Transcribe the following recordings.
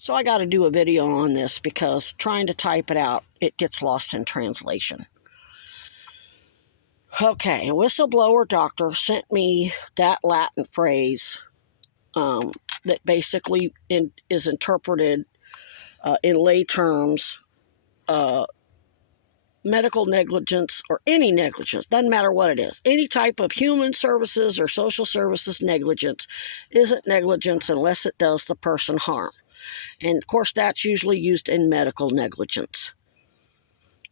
So I got to do a video on this because trying to type it out, it gets lost in translation. Okay, a whistleblower doctor sent me that Latin phrase that basically is interpreted in lay terms, medical negligence or any negligence, doesn't matter what it is. Any type of human services or social services negligence isn't negligence unless it does the person harm. And of course, that's usually used in medical negligence.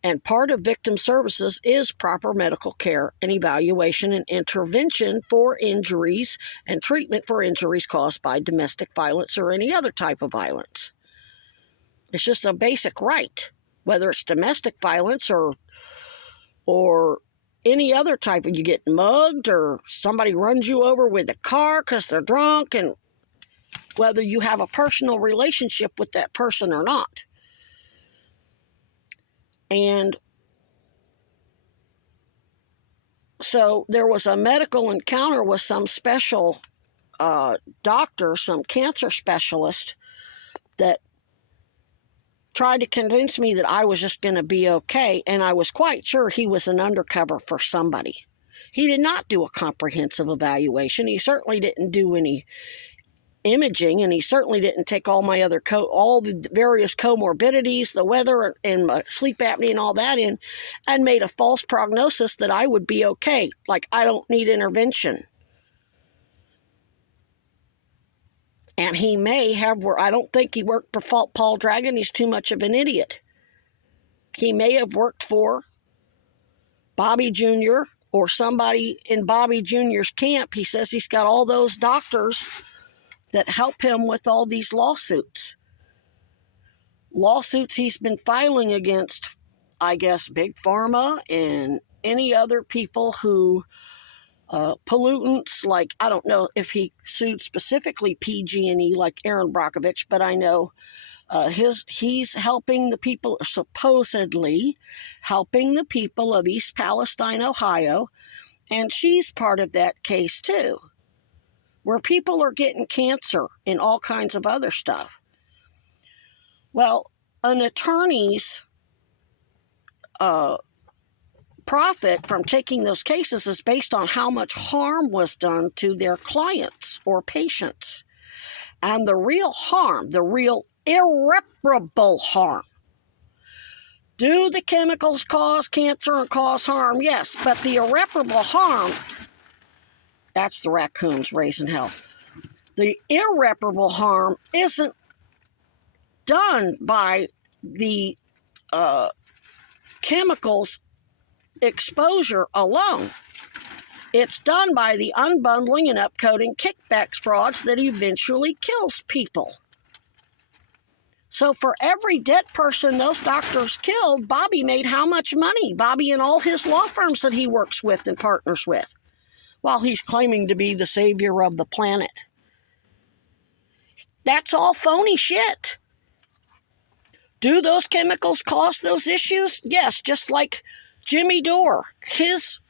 And part of victim services is proper medical care and evaluation and intervention for injuries and treatment for injuries caused by domestic violence or any other type of violence. It's just a basic right, whether it's domestic violence or any other type of, you get mugged or somebody runs you over with a car because they're drunk, and whether you have a personal relationship with that person or not. And so there was a medical encounter with some special doctor, some cancer specialist, that tried to convince me that I was just going to be okay, and I was quite sure he was an undercover for somebody. He did not do a comprehensive evaluation. He certainly didn't do any imaging, and he certainly didn't take all my other all the various comorbidities, the weather and sleep apnea and all that in, and made a false prognosis that I would be okay, like I don't need intervention. And he may have, I don't think he worked for Paul Dragon. He's too much of an idiot. He may have worked for Bobby Jr. or somebody in Bobby Jr.'s camp. He says he's got all those doctors that help him with all these lawsuits. Lawsuits he's been filing against, I guess, Big Pharma and any other people who, pollutants, like, I don't know if he sued specifically PG&E like Aaron Brockovich, but I know he's helping the people, supposedly helping the people of East Palestine, Ohio, and she's part of that case too, where people are getting cancer and all kinds of other stuff. Well, an attorney's profit from taking those cases is based on how much harm was done to their clients or patients. And the real harm, the real irreparable harm. Do the chemicals cause cancer and cause harm? Yes, but the irreparable harm, that's the raccoons raising hell. The irreparable harm isn't done by the chemicals exposure alone. It's done by the unbundling and upcoding kickbacks frauds that eventually kills people. So for every dead person those doctors killed, Bobby made how much money? Bobby and all his law firms that he works with and partners with, while he's claiming to be the savior of the planet. That's all phony shit. Do those chemicals cause those issues? Yes, just like Jimmy Dore, his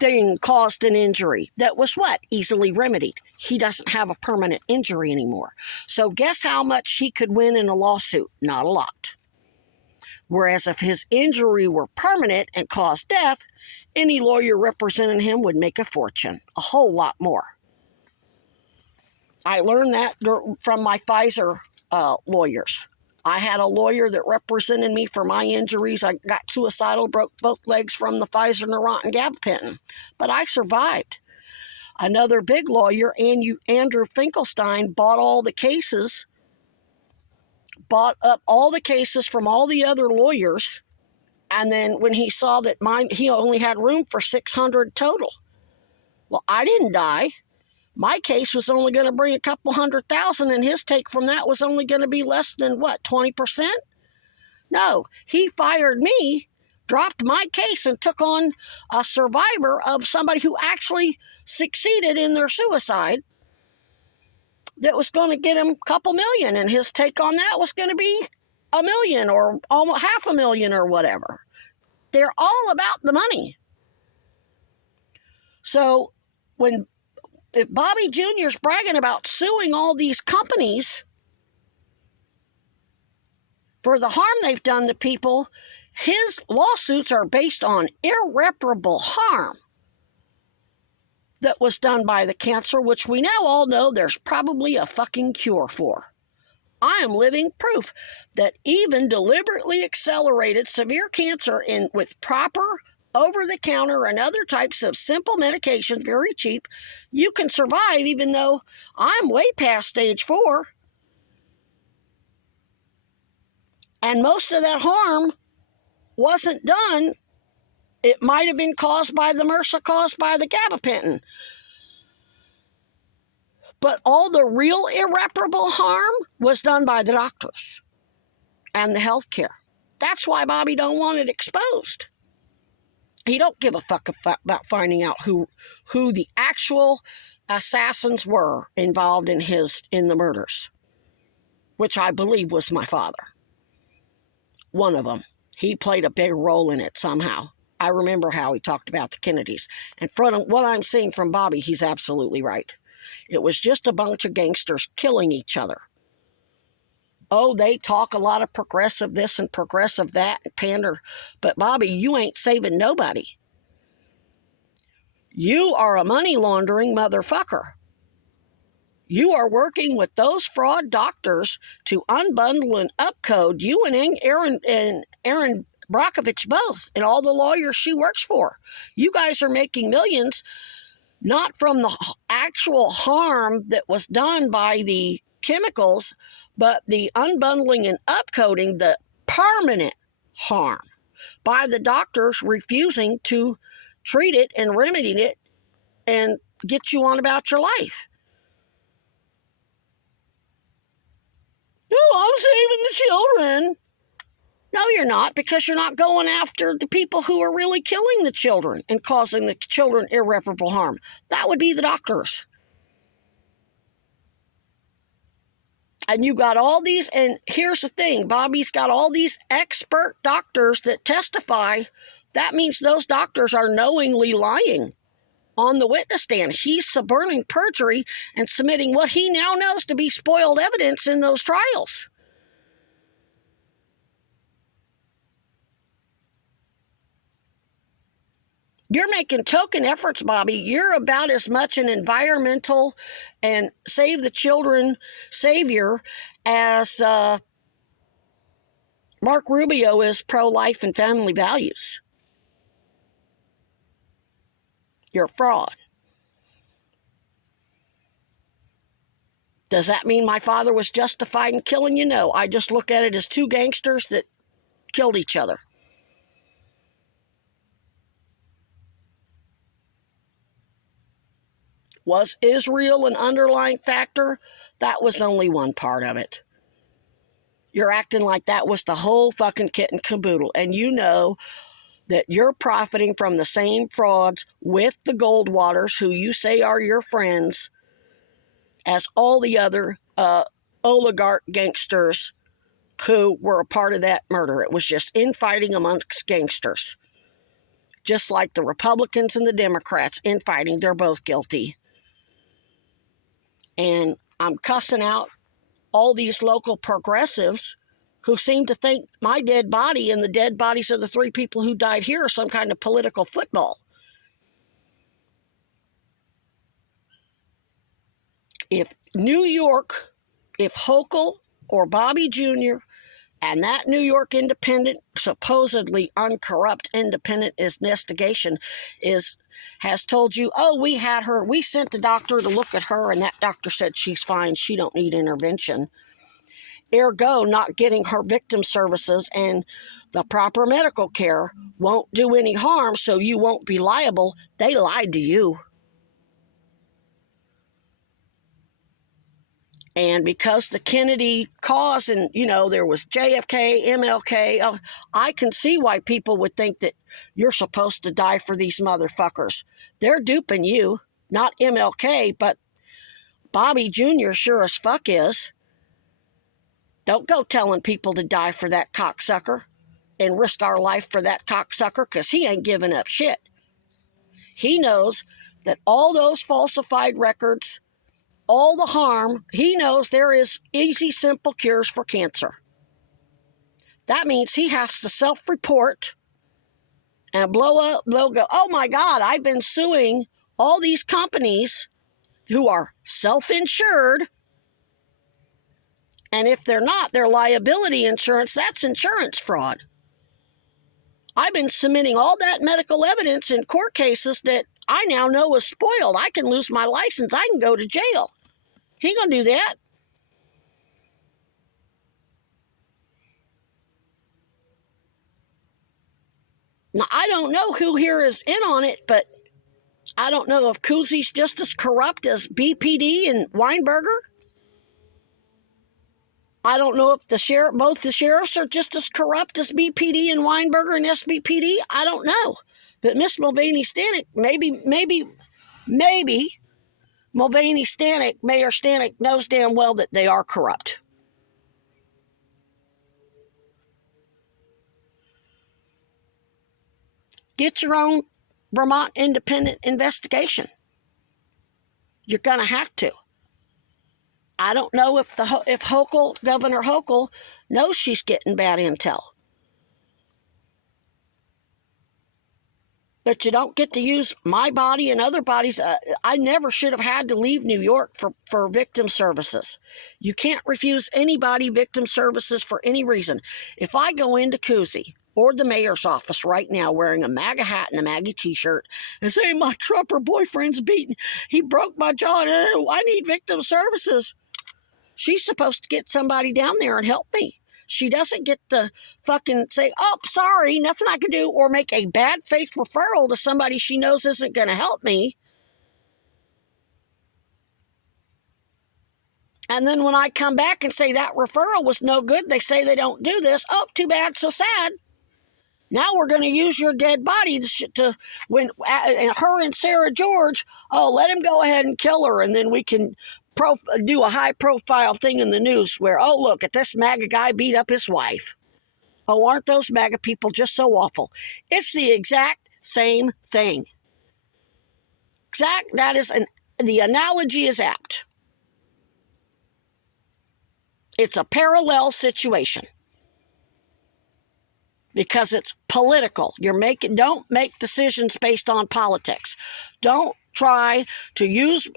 thing caused an injury that was what? Easily remedied. He doesn't have a permanent injury anymore. So guess how much he could win in a lawsuit? Not a lot. Whereas if his injury were permanent and caused death, any lawyer representing him would make a fortune, a whole lot more. I learned that from my Pfizer lawyers. I had a lawyer that represented me for my injuries. I got suicidal, broke both legs from the Pfizer Neurontin gabapentin, but I survived. Another big lawyer, Andrew Finkelstein, bought up all the cases from all the other lawyers, and then when he saw that he only had room for 600 total. Well, I didn't die. My case was only going to bring a couple $100,000, and his take from that was only going to be less than, 20%? No, he fired me, dropped my case, and took on a survivor of somebody who actually succeeded in their suicide that was going to get him a couple million, and his take on that was going to be $1 million or almost $500,000 or whatever. They're all about the money. So if Bobby Jr.'s bragging about suing all these companies, for the harm they've done to people. His lawsuits are based on irreparable harm that was done by the cancer, which we now all know there's probably a fucking cure for. I am living proof that even deliberately accelerated severe cancer with proper over-the-counter and other types of simple medications, very cheap, you can survive even though I'm way past stage 4. And most of that harm wasn't done. It might have been caused by the MRSA, caused by the gabapentin. But all the real irreparable harm was done by the doctors and the healthcare. That's why Bobby don't want it exposed. He don't give a fuck about finding out who the actual assassins were involved in the murders, which I believe was my father. One of them. He played a big role in it somehow. I remember how he talked about the Kennedys. And from what I'm seeing from Bobby, he's absolutely right. It was just a bunch of gangsters killing each other. Oh, they talk a lot of progressive this and progressive that and pander. But Bobby, you ain't saving nobody. You are a money laundering motherfucker. You are working with those fraud doctors to unbundle and upcode you and Aaron Brockovich both, and all the lawyers she works for. You guys are making millions, not from the actual harm that was done by the chemicals, but the unbundling and upcoding, the permanent harm by the doctors refusing to treat it and remedy it and get you on about your life. Oh, I'm saving the children. No, you're not, because you're not going after the people who are really killing the children and causing the children irreparable harm. That would be the doctors. And you got all these, and here's the thing, Bobby's got all these expert doctors that testify. That means those doctors are knowingly lying on the witness stand. He's suborning perjury and submitting what he now knows to be spoiled evidence in those trials. You're making token efforts, Bobby. You're about as much an environmental and save the children savior as Mark Rubio is pro-life and family values. You're a fraud. Does that mean my father was justified in killing you? No, I just look at it as two gangsters that killed each other. Was Israel an underlying factor? That was only one part of it. You're acting like that was the whole fucking kit and caboodle. And you know that you're profiting from the same frauds with the Goldwaters, who you say are your friends, as all the other oligarch gangsters who were a part of that murder. It was just infighting amongst gangsters. Just like the Republicans and the Democrats infighting, they're both guilty. And I'm cussing out all these local progressives who seem to think my dead body and the dead bodies of the 3 people who died here are some kind of political football. If New York, if Hochul or Bobby Jr. and that New York independent, supposedly uncorrupt independent investigation has told you, oh, we had her, we sent the doctor to look at her and that doctor said she's fine, she don't need intervention. Ergo, not getting her victim services and the proper medical care won't do any harm, so you won't be liable. They lied to you. And because the Kennedy cause, and, you know, there was JFK, MLK, I can see why people would think that you're supposed to die for these motherfuckers. They're duping you, not MLK, but Bobby Jr. sure as fuck is. Don't go telling people to die for that cocksucker and risk our life for that cocksucker, because he ain't giving up shit. He knows that all those falsified records, all the harm, he knows there is easy, simple cures for cancer. That means he has to self-report and blow go, oh my God, I've been suing all these companies who are self-insured. And if they're not, their liability insurance, that's insurance fraud. I've been submitting all that medical evidence in court cases that I now know was spoiled. I can lose my license. I can go to jail. He ain't gonna do that. Now, I don't know who here is in on it, but I don't know if Cousie's just as corrupt as BPD and Weinberger. I don't know if both the sheriffs are just as corrupt as BPD and Weinberger and SBPD. I don't know. But Miss Mulvaney Stanek, maybe Mulvaney Stanek, Mayor Stanek knows damn well that they are corrupt. Get your own Vermont independent investigation. You're going to have to. I don't know if Governor Hochul knows she's getting bad intel. But you don't get to use my body and other bodies. I never should have had to leave New York for victim services. You can't refuse anybody victim services for any reason. If I go into Cousie or the mayor's office right now wearing a MAGA hat and a MAGA t-shirt and say, my Trumper boyfriend's beaten, he broke my jaw, and I need victim services, she's supposed to get somebody down there and help me. She doesn't get to fucking say, oh, sorry, nothing I can do, or make a bad faith referral to somebody she knows isn't going to help me. And then when I come back and say that referral was no good, they say they don't do this. Oh, too bad, so sad. Now we're going to use your dead body to when and her and Sarah George, oh, let him go ahead and kill her, and then we can do a high-profile thing in the news where, oh, look, at this MAGA guy beat up his wife. Oh, aren't those MAGA people just so awful? It's the exact same thing. The analogy is apt. It's a parallel situation because it's political. Don't make decisions based on politics. Don't try to use,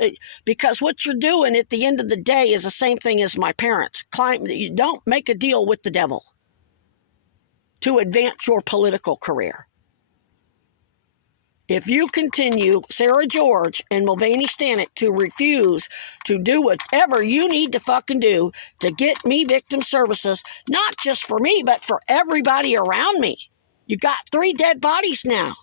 because what you're doing at the end of the day is the same thing as my parents. You don't make a deal with the devil to advance your political career. If you continue, Sarah George and Mulvaney Stanek, to refuse to do whatever you need to fucking do to get me victim services, not just for me, but for everybody around me. You got 3 dead bodies now.